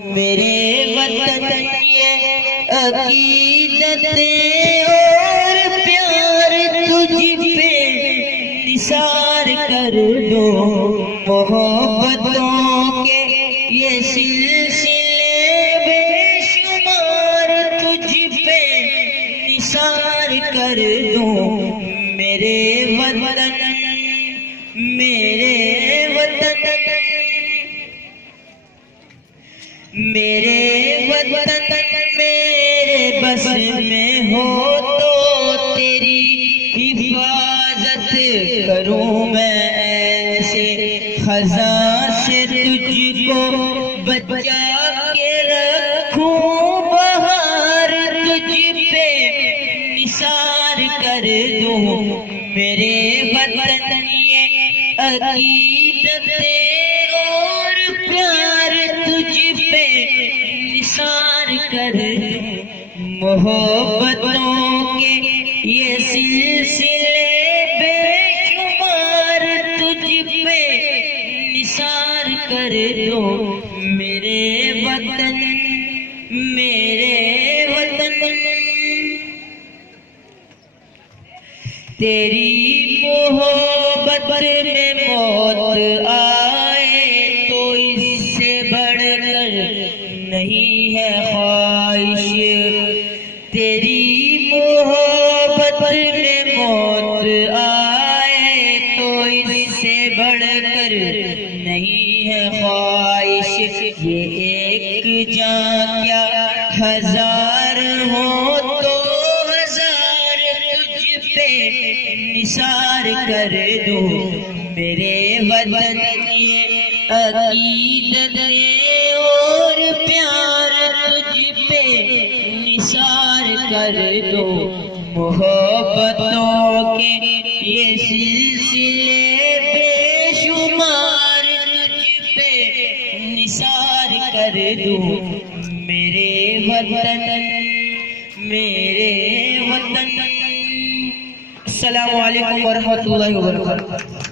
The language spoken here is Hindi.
मेरे वतन ये अकीदत और प्यार तुझ पे निसार कर दो। मोहब्बतों के ये सिलसिले बेशुमार तुझ पे निसार कर दो। मेरे वतन मेरे वतन मेरे वतन मेरे बस में हो तो तेरी हिफाजत करूं मैं ऐसे खजा से तुझको बचा के रखूं। बहार तुझ पे निसार कर दूं। मेरे वतन ये अकीदत और प्यार तुझ पे निसार कर दूं। मोहब्बतों के ये सिलसिले बेशुमार तुझ पे निसार कर दो। मेरे वतन तेरी मोहब्बत में मौत आए तो इससे बढ़कर नहीं है ख्वाहिश। तेरी मोहब्बत में मौत आए तो इससे बढ़कर नहीं है ख्वाहिश। ये एक जान क्या हजार हो तो हजार तुझ पे निसार कर दो। मेरे वतन ये अकीदत और प्यार तुझ पे निसार कर दो। मोहब्बतों के ये सिलसिले बेशुमार तुझ पे निसार कर दो। मेरे वतन अस्सलामु अलैकुम व रहमतुल्लाहि व बरकातुहू।